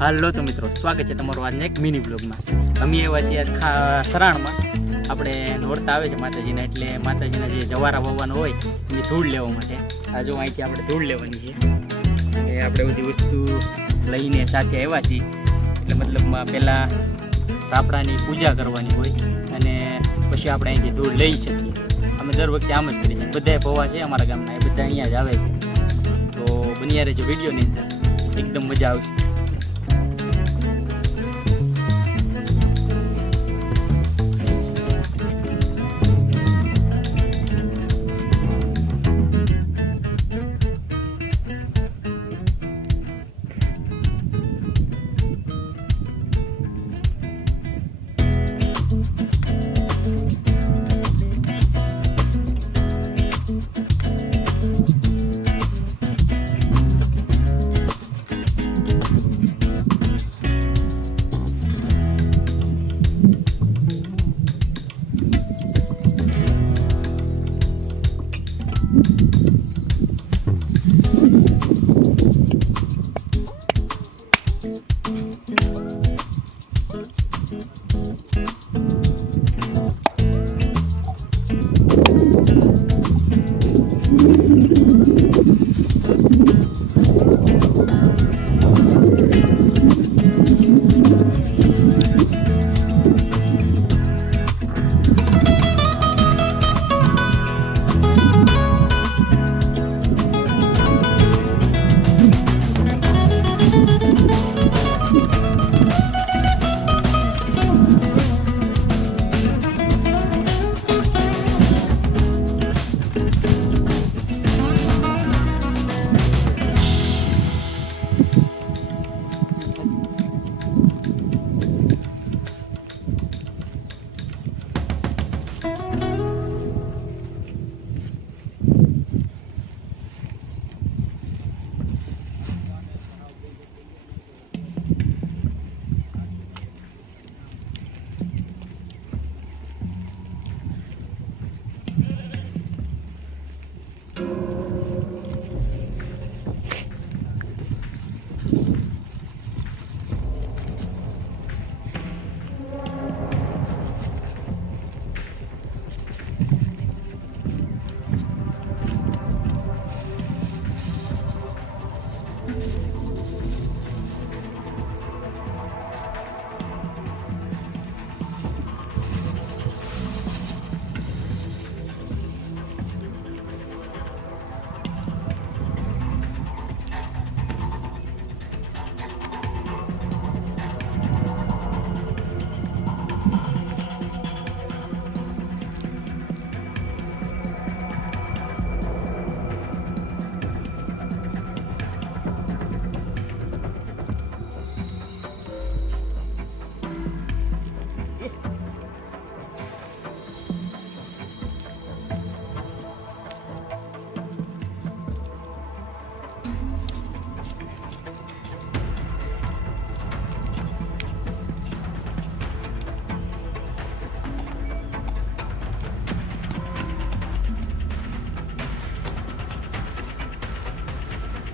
હાલો તો મિત્રો, સ્વાગત છે તમારું આજના એક મિની બ્લોગમાં. અમે એવા છીએ સરાણમાં. આપણે નોરતા આવે છે માતાજીના, એટલે માતાજીના જે જવારા વાવવાનો હોય એ ધૂળ લેવા માટે આ જો અહીંથી આપણે ધૂળ લેવાની છે. એ આપણે બધી વસ્તુ લઈને સાથે આવ્યા છીએ. એટલે મતલબમાં પહેલાં રાપડાની પૂજા કરવાની હોય અને પછી આપણે અહીંથી ધૂળ લઈ શકીએ. અમે દર વખતે આમ જ કરીએ છીએ. બધા પૌવા છે અમારા ગામના, એ બધા અહીંયા જ આવે છે. તો બન્યા રહેજો વિડીયોની અંદર, એકદમ મજા આવશે.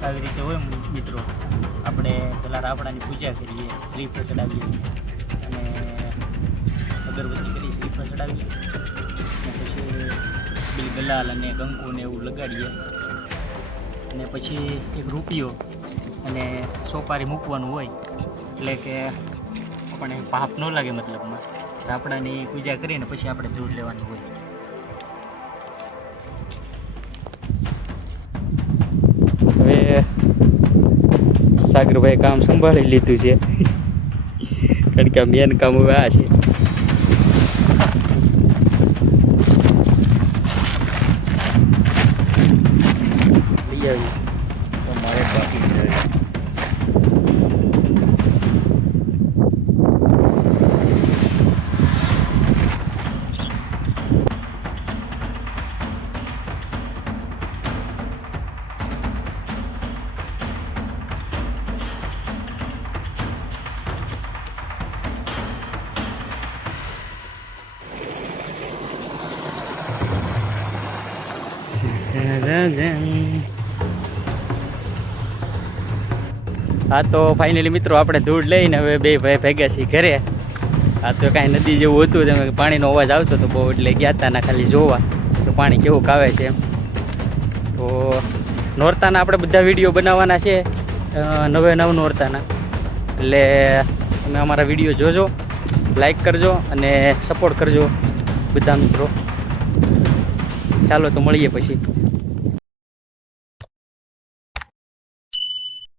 આવી રીતે હોય મિત્રો, આપણે પહેલાં રાપડાની પૂજા કરીએ, શ્રીફળ ચડાવીએ છીએ અને અગરબત્તી કરી શ્રીફળ ચડાવીએ અને પછી બિલ ગલાલ અને કંકુ ને એવું લગાડીએ અને પછી એક રૂપિયો અને સોપારી મૂકવાનું હોય, એટલે કે આપણને પાપ ન લાગે. મતલબમાં રાપડાની પૂજા કરીને પછી આપણે ધૂળ લેવાની હોય. હવે સાગરભાઈ કામ સંભાળી લીધું છે, કારણ કે મેન કામ હવે આ છે. લઈ આવી તમારે બાકી હા તો ફાઇનલી મિત્રો આપણે ધૂળ લઈને હવે બે ભાઈ ભેગા છીએ ઘરે. આ તો કાંઈ નદી જેવું હતું, તમે પાણીનો અવાજ આવતો હતો બહુ, એટલે ગયા હતા ના ખાલી જોવા તો પાણી કેવું કાવે છે એમ. તો નોરતાના આપણે બધા વિડીયો બનાવવાના છે, નવે નોરતાના, એટલે તમે અમારા વિડીયો જોજો, લાઈક કરજો અને સપોર્ટ કરજો બધા મિત્રો. ચાલો તો મળીએ પછી.